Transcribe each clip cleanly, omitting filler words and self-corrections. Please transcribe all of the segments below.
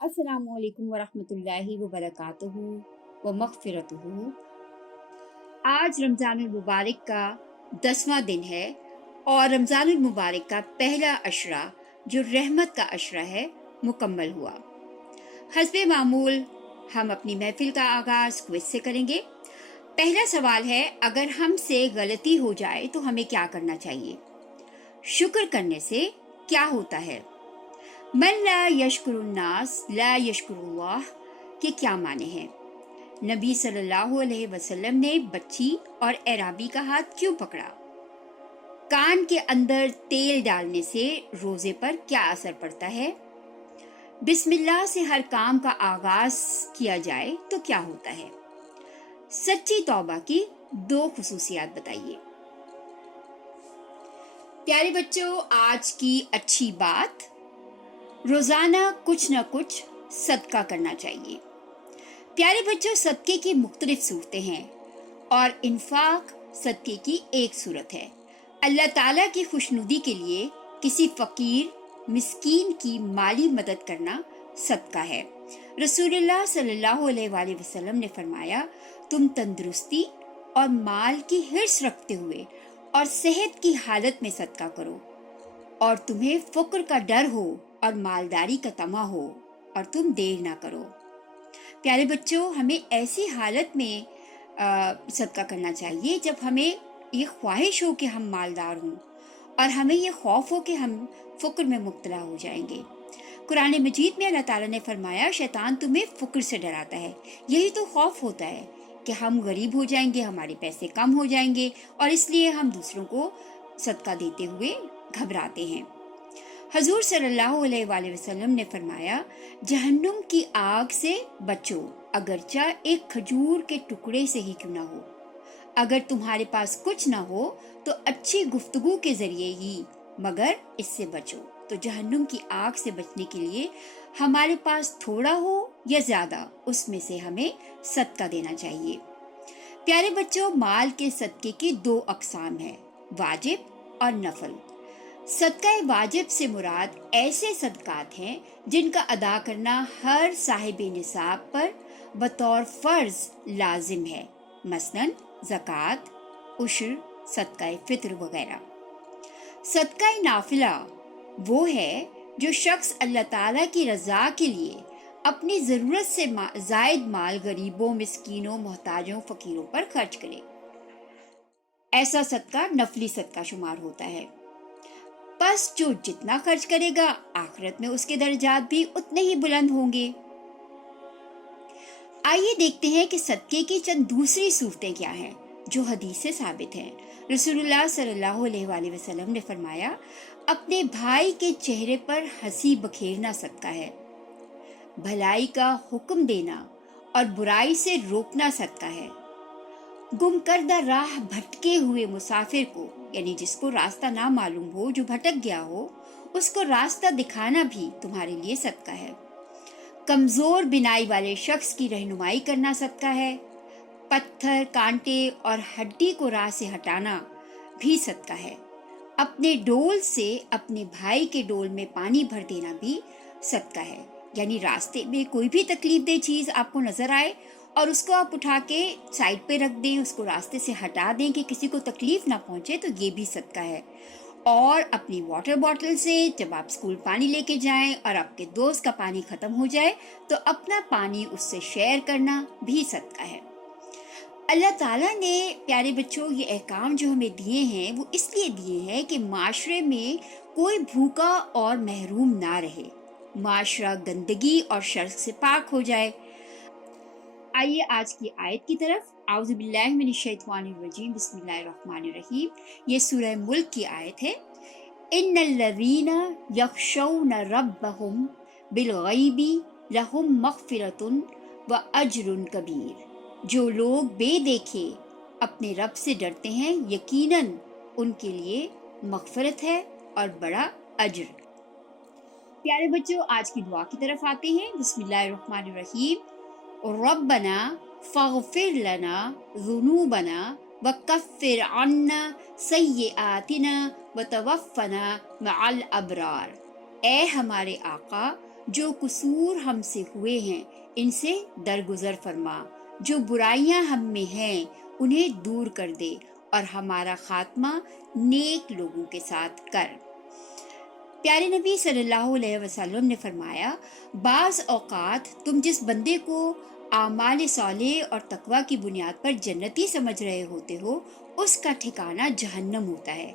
अस्सलामु अलैकुम वरहमतुल्लाहि वबरकातुहू व मग़फ़िरतुहू। आज रमज़ानुल मुबारक का 10वां दिन है और रमज़ानुल मुबारक का पहला अशरा जो रहमत का अशरा है मुकम्मल हुआ। हस्बे मामूल हम अपनी महफिल का आगाज़ क्विज़ से करेंगे। पहला सवाल है, अगर हमसे गलती हो जाए तो हमें क्या करना चाहिए? शुक्र करने से क्या होता है? मन ला यशकुरुन्नास ला यशकुरुल्लाह के क्या माने हैं? नबी सल्लल्लाहु अलैहि वसल्लम ने बच्ची और एराबी का हाथ क्यों पकड़ा? कान के अंदर तेल डालने से रोजे पर क्या असर पड़ता है? बिस्मिल्लाह से हर काम का आगाज किया जाए तो क्या होता है? सच्ची तौबा की 2 खुसूसियात बताइए। प्यारे बच्चों, आज की अच्छी बात, रोजाना कुछ न कुछ सदका करना चाहिए। प्यारे बच्चों, सदके की मुख्तलिफ सूरतें हैं और इन्फाक सदके की एक सूरत है। अल्लाह ताला की खुशनुदी के लिए किसी फकीर मिस्कीन की माली मदद करना सदका है। रसूलुल्लाह सल्लल्लाहु अलैहि वसल्लम ने फरमाया, तुम तंदुरुस्ती और माल की हिर्स रखते हुए और सेहत की हालत में सदका करो, और तुम्हें फक्र का डर हो और मालदारी का तमा हो, और तुम देर ना करो। प्यारे बच्चों, हमें ऐसी हालत में सदका करना चाहिए जब हमें ये ख्वाहिश हो कि हम मालदार हों और हमें ये खौफ हो कि हम फक्र में मुब्तला हो जाएंगे। कुरान मजीद में अल्लाह ताला ने फरमाया, शैतान तुम्हें फक्र से डराता है। यही तो खौफ होता है कि हम गरीब हो जाएंगे, हमारे पैसे कम हो जाएंगे, और इसलिए हम दूसरों को सदका देते हुए घबराते हैं। हजूर सल्लल्लाहु अलैहि वसल्लम ने फरमाया, जहन्नुम की आग से बचो, अगरचा एक खजूर के टुकड़े से ही क्यों ना हो। अगर तुम्हारे पास कुछ ना हो तो अच्छी गुफ्तगू के जरिए ही मगर इससे बचो। तो जहन्नुम की आग से बचने के लिए हमारे पास थोड़ा हो या ज्यादा, उसमें से हमें सदका देना चाहिए। प्यारे बच्चों, माल के सदके की 2 अक़साम हैं, वाजिब और नफल। सदका वाजिब से मुराद ऐसे सदकात हैं जिनका अदा करना हर साहिब निसाब पर बतौर फर्ज लाजिम है, मसलन ज़कात, उश्र, सदका फित्र वगैरह। सदका नाफिला वो है जो शख्स अल्लाह ताला की रज़ा के लिए अपनी ज़रूरत से ज़ायद माल गरीबों, मिस्कीनों, मोहताजों, फ़कीरों पर खर्च करे। ऐसा सदका नफली सदका शुमार होता है। बस जो जितना खर्च करेगा, आखिरत में उसके दर्जात भी उतने ही बुलंद होंगे। आइए देखते हैं कि सदके की चंद दूसरी सूरतें क्या हैं जो हदीस से साबित हैं। रसूलुल्लाह सल्लल्लाहु अलैहि वसल्लम ने फरमाया, अपने भाई के चेहरे पर हंसी बखेरना सदका है। भलाई का हुक्म देना और बुराई से रोकना सदका है। गुमकर्दा राह भटके हुए मुसाफिर को, यानी जिसको रास्ता ना मालूम हो, जो भटक गया हो, उसको रास्ता दिखाना भी तुम्हारे लिए सदका है। कमजोर बिनाई वाले शख्स की रहनुमाई करना सदका है। पत्थर, कांटे और हड्डी को राह से हटाना भी सदका है। अपने डोल से अपने भाई के डोल में पानी भर देना भी सदका है। यानी रास्ते में कोई भी तकलीफ दे चीज आपको नजर आए और उसको आप उठा के साइड पे रख दें, उसको रास्ते से हटा दें कि किसी को तकलीफ ना पहुंचे, तो ये भी सदका है। और अपनी वाटर बॉटल से जब आप स्कूल पानी लेके जाएं और आपके दोस्त का पानी खत्म हो जाए तो अपना पानी उससे शेयर करना भी सदका है। अल्लाह ताला ने प्यारे बच्चों ये अहकाम जो हमें दिए हैं वो इसलिए दिए हैं कि माशरे में कोई भूखा और महरूम ना रहे, माशरा गंदगी और शर्क से पाक हो जाए। आइए आज की आयत की तरफ। आउज़ु बिल्लाहि मिनश शैतानिर रजीम, बिस्मिल्लाहिर रहमानिर रहीम। ये सूरह मुल्क की आयत है। इन्नल्लज़ीना यख़शौना रब्बहुम बिलग़ैबि लहुम मग़फ़िरतुन व अज्रुन कबीर। जो लोग बेदेखे अपने रब से डरते हैं, यकीनन उनके लिए मग़फ़िरत है और बड़ा अज्र। प्यारे बच्चों, आज की दुआ की तरफ आते हैं। बिस्मिल्लाहिर्रहमानिर्रहीम। रब्बना फ़ग़फ़िर लना ज़ुनूबना व कफ़्फ़िर अन्ना सय्यिआतिना व तवफ़्फ़ना मअल अबरार। ए हमारे आका, जो कसूर हमसे हुए हैं इनसे दरगुजर फरमा, जो बुराइयां हम में हैं उन्हें दूर कर दे और हमारा खात्मा नेक लोगों के साथ कर। प्यारे नबी सल्लल्लाहु अलैहि वसल्लम ने फरमाया, बाज़ औक़ात तुम जिस बंदे को आमाल साले और तकवा की बुनियाद पर जन्नती समझ रहे होते हो, उसका ठिकाना जहन्नम होता है,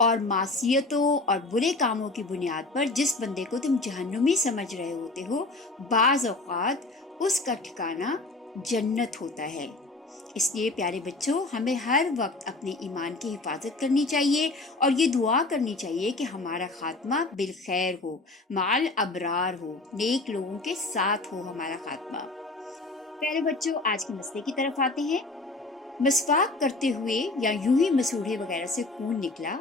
और मासियतों और बुरे कामों की बुनियाद पर जिस बंदे को तुम जहन्नुमी समझ रहे होते हो, बाज़ औक़ात उसका ठिकाना जन्नत होता है। इसलिए प्यारे बच्चों, हमें हर वक्त अपने ईमान की हिफाजत करनी चाहिए और ये दुआ करनी चाहिए कि हमारा खात्मा बिलखैर हो, माल अबरार हो, नेक लोगों के साथ हो हमारा खात्मा। प्यारे बच्चों, आज के मसले की तरफ आते हैं। मिसवाक करते हुए या यूं ही मसूड़े वगैरह से खून निकला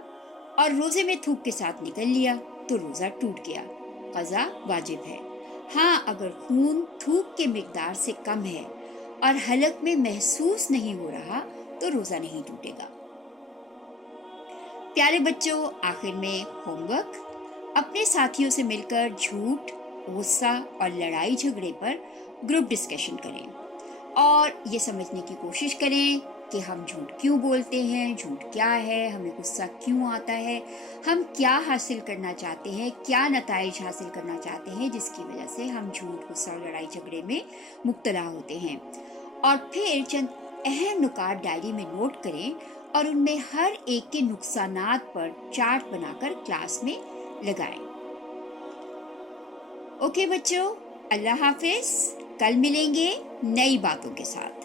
और रोजे में थूक के साथ निकल लिया तो रोजा टूट गया, कज़ा वाजिब है। हाँ, अगर खून थूक के मिकदार से कम है और हलक में महसूस नहीं हो रहा तो रोजा नहीं टूटेगा। प्यारे बच्चों, आखिर में होमवर्क, अपने साथियों से मिलकर झूठ, गुस्सा और लड़ाई झगड़े पर ग्रुप डिस्कशन करें और ये समझने की कोशिश करें कि हम झूठ क्यों बोलते हैं, झूठ क्या है, हमें गुस्सा क्यों आता है, हम क्या हासिल करना चाहते हैं, क्या नताइज हासिल करना चाहते हैं जिसकी वजह से हम झूठ, गुस्सा और लड़ाई झगड़े में मुब्तला होते हैं। और फिर चंद अहम नुकात डायरी में नोट करें और उनमें हर एक के नुकसानात पर चार्ट बनाकर क्लास में लगाएं। ओके बच्चों, अल्लाह हाफिज। कल मिलेंगे नई बातों के साथ।